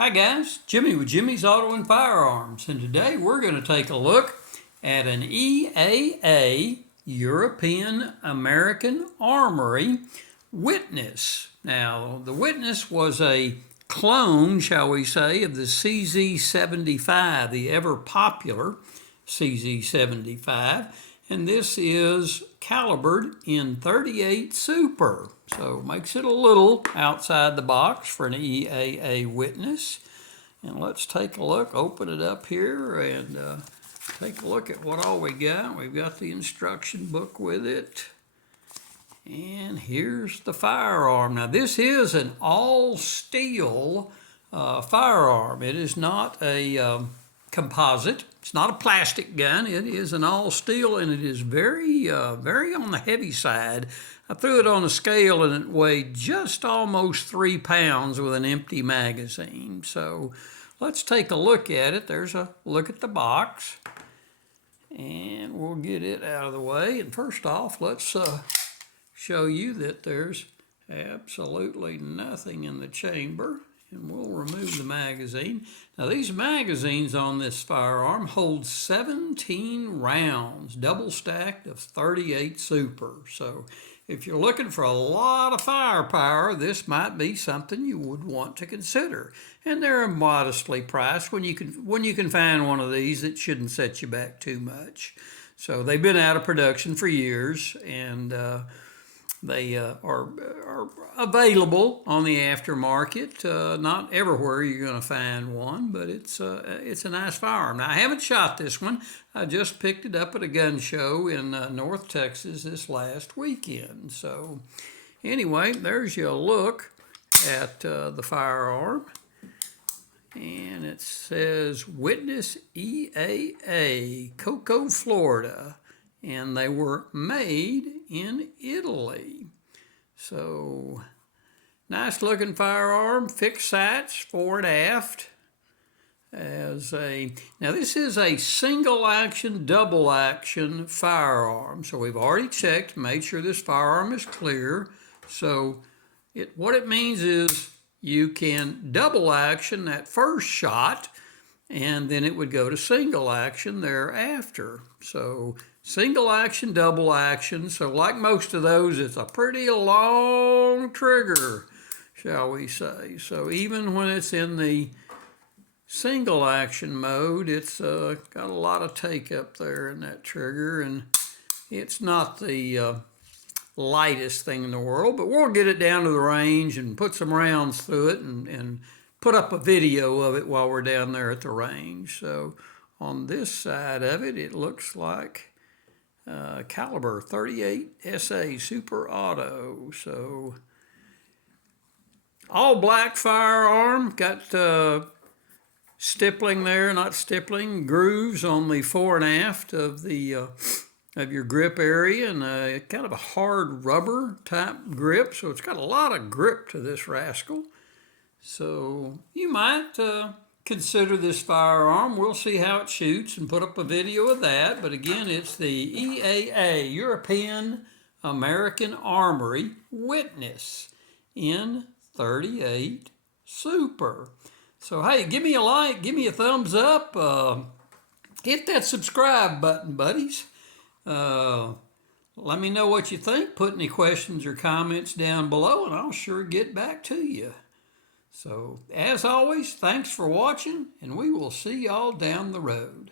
Hi guys, Jimmy with Jimmy's Auto and Firearms, and today we're going to take a look at an EAA European American Armory Witness. Now, the Witness was a clone, shall we say, of the CZ75, the ever popular CZ75, and this is calibered in .38 Super. So makes it a little outside the box for an EAA Witness. And let's take a look, open it up here and take a look at what all we got. We've got the instruction book with it. And here's the firearm. Now this is an all steel firearm. It is not a composite. It's not a plastic gun. It is an all steel, and it is very on the heavy side. I threw it on a scale and it weighed just almost 3 pounds with an empty magazine. So let's take a look at it. There's a look at the box, and we'll get it out of the way. And first off, let's show you that there's absolutely nothing in the chamber. And we'll remove the magazine. Now these magazines on this firearm hold 17 rounds, double stacked of .38 Super. So if you're looking for a lot of firepower, this might be something you would want to consider. And they're modestly priced. When you can find one of these, it shouldn't set you back too much. So they've been out of production for years, and they are available on the aftermarket. Not everywhere you're going to find one, but it's a nice firearm. Now, I haven't shot this one. I just picked it up at a gun show in North Texas this last weekend. So anyway, there's your look at the firearm. And it says Witness EAA, Cocoa, Florida. And they were made in Italy. So, nice looking firearm, fixed sights, fore and aft. Now this is a single action, double action firearm. So we've already checked, made sure this firearm is clear. So what it means is you can double action that first shot, and then it would go to single action thereafter. So single action, double action. So like most of those, it's a pretty long trigger, shall we say. So even when it's in the single action mode, it's got a lot of take up there in that trigger, and it's not the lightest thing in the world, but we'll get it down to the range and put some rounds through it and put up a video of it while we're down there at the range. So on this side of it, it looks like caliber .38 SA Super Auto. So all black firearm, got stippling there, not stippling, grooves on the fore and aft of the of your grip area, and kind of a hard rubber type grip. So it's got a lot of grip to this rascal. So you might consider this firearm. We'll see how it shoots and put up a video of that. But again, it's the EAA, European American Armory Witness in .38 Super. So hey, give me a like, give me a thumbs up, hit that subscribe button, buddies. Let me know what you think. Put any questions or comments down below, and I'll sure get back to you. So, as always, thanks for watching, and we will see y'all down the road.